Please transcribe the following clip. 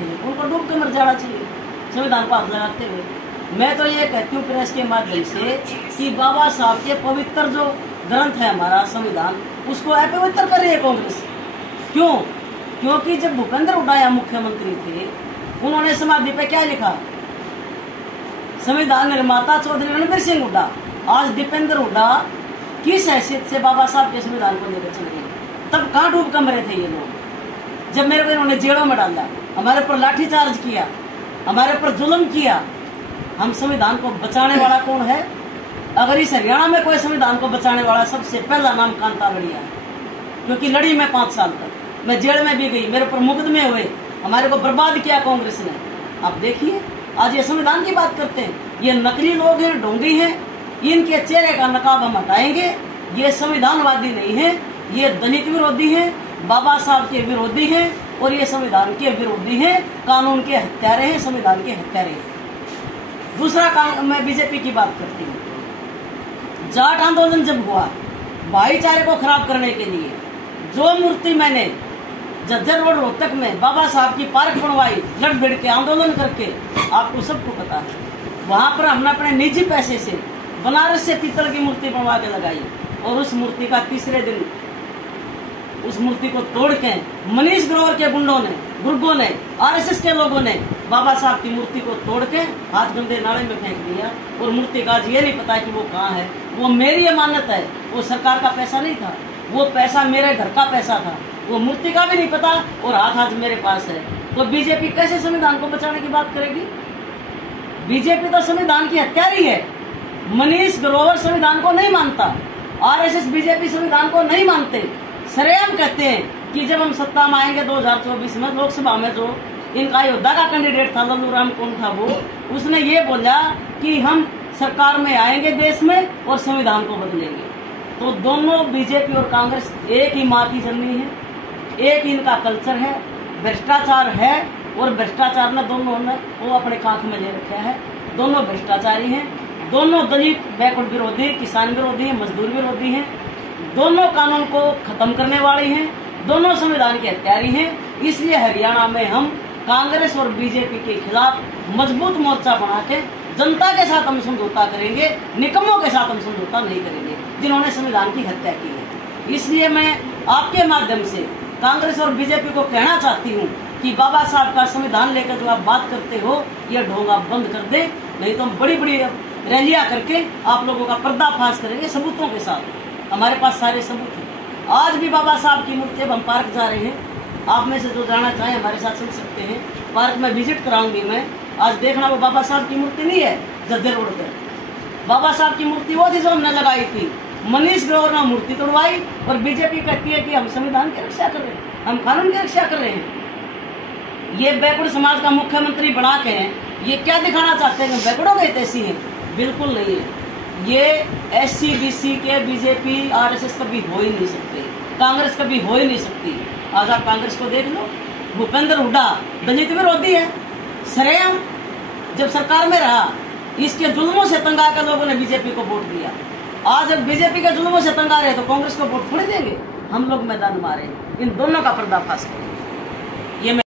हैं उनको डूब के मर जाना चाहिए संविधान को हाथ लगाते हुए। मैं तो ये कहती हूँ प्रेस के माध्यम से कि बाबा साहब के पवित्र जो ग्रंथ है हमारा संविधान, उसको अपवित्र कर रही है कांग्रेस। क्यों? क्योंकि जब भूपेंद्र हुड्डा यहाँ मुख्यमंत्री थे, उन्होंने समाधि पे क्या लिखा? संविधान निर्माता चौधरी रणबीर सिंह हुड्डा। आज दीपेंद्र हुड्डा किस हैसियत से बाबा साहब के संविधान को लेकर चल रहे? तब कहाँ डूब कर मरे थे ये लोग? जब मेरे को इन्होंने जेलों में डाला, हमारे पर लाठीचार्ज किया, हमारे पर जुल्म किया। हम संविधान को बचाने वाला कौन है? अगर इस हरियाणा में कोई संविधान को बचाने वाला, सबसे पहला नाम कांता लड़िया है। क्योंकि लड़ी मैं 5 साल तक, मैं जेल में भी गई, मेरे ऊपर मुकदमे हुए, हमारे को बर्बाद किया कांग्रेस ने। आप देखिए आज ये संविधान की बात करते हैं। ये नकली लोग हैं, ढोंगी हैं, इनके चेहरे का नकाब हम हटाएंगे। ये संविधानवादी नहीं है, ये दलित विरोधी हैं, बाबा साहब के विरोधी हैं और ये संविधान के विरोधी हैं, कानून के हत्यारे हैं, संविधान के हत्यारे हैं। दूसरा काम, मैं बीजेपी की बात करती हूँ। जाट आंदोलन जब हुआ भाईचारे को खराब करने के लिए, जो मूर्ति मैंने जज्जर रोड रोहतक में बाबा साहब की पार्क बनवाई, लड़ भिड़ के आंदोलन करके, आपको सबको पता है, वहां पर हमने अपने निजी पैसे से बनारस से पीतल की मूर्ति बनवा के लगाई और उस मूर्ति का तीसरे दिन उस मूर्ति को तोड़ के मनीष ग्रोवर के गुंडों ने आरएसएस के लोगों ने बाबा साहब की मूर्ति को तोड़ के हाथ गंदे नाले में फेंक दिया। और मूर्ति का आज ये नहीं पता कि वो कहाँ है। वो मेरी अमानत है, वो सरकार का पैसा नहीं था, वो पैसा मेरे घर का पैसा था, वो मूर्ति का भी नहीं पता और हाथ आज मेरे पास है। तो बीजेपी कैसे संविधान को बचाने की बात करेगी? बीजेपी तो संविधान की हत्यारी है। मनीष ग्रोवर संविधान को नहीं मानता, आरएसएस बीजेपी संविधान को नहीं मानते। सरेआम कहते हैं कि जब हम सत्ता में आएंगे 2024 में, लोकसभा में जो इनका योद्धा का कैंडिडेट था, लल्लू राम कौन था वो, उसने ये बोला कि हम सरकार में आएंगे देश में और संविधान को बदलेंगे। तो दोनों बीजेपी और कांग्रेस एक ही माँ की जननी है, एक ही इनका कल्चर है, भ्रष्टाचार है और भ्रष्टाचार ने दोनों ने वो अपने कांख में ले रखा है। दोनों भ्रष्टाचारी हैं, दोनों दलित बैकवर्ड विरोधी, किसान विरोधी हैं, मजदूर विरोधी हैं, दोनों कानून को खत्म करने वाले हैं, दोनों संविधान के हत्यारी हैं। इसलिए हरियाणा में हम कांग्रेस और बीजेपी के खिलाफ मजबूत मोर्चा बना के जनता के साथ हम समझौता करेंगे, निकम्मों के साथ हम समझौता नहीं करेंगे जिन्होंने संविधान की हत्या की है। इसलिए मैं आपके माध्यम से कांग्रेस और बीजेपी को कहना चाहती हूँ कि बाबा साहब का संविधान लेकर जो आप बात करते हो, ये ढोंगा बंद कर दे, नहीं तो हम बड़ी बड़ी रैलियां करके आप लोगों का पर्दाफाश करेंगे सबूतों के साथ। हमारे पास सारे सबूत हैं। आज भी बाबा साहब की मूर्ति, अब हम पार्क जा रहे हैं, आप में से जो जाना चाहें हमारे साथ चल सकते हैं। पार्क में विजिट कराऊंगी मैं। आज देखना वो बाबा साहब की मूर्ति नहीं है जज्जर रोड पे, बाबा साहब की मूर्ति वो थी जो हमने लगाई थी। मनीष ग्रोवर ने मूर्ति तोड़वाई और बीजेपी कहती है कि हम संविधान की रक्षा कर रहे हैं, हम कानून की रक्षा कर रहे हैं। ये बैकवर्ड समाज का मुख्यमंत्री बना के हैं, ये क्या दिखाना चाहते हैं कि बैकवर्ड हो गए तैसी है? बिल्कुल नहीं है। ये एससी बीसी के बीजेपी आरएसएस कभी हो ही नहीं सकते, कांग्रेस कभी हो ही नहीं सकती। आज आप कांग्रेस को देख लो, भूपेंद्र हुड्डा दलित विरोधी है, सरेआम जब सरकार में रहा इसके जुल्मों से तंग आकर लोगों ने बीजेपी को वोट दिया। आज जब बीजेपी के जुल्मों से तंग आ रहे तो कांग्रेस को वोट थोड़ी देंगे। हम लोग मैदान मारे, इन दोनों का पर्दाफाश करें। ये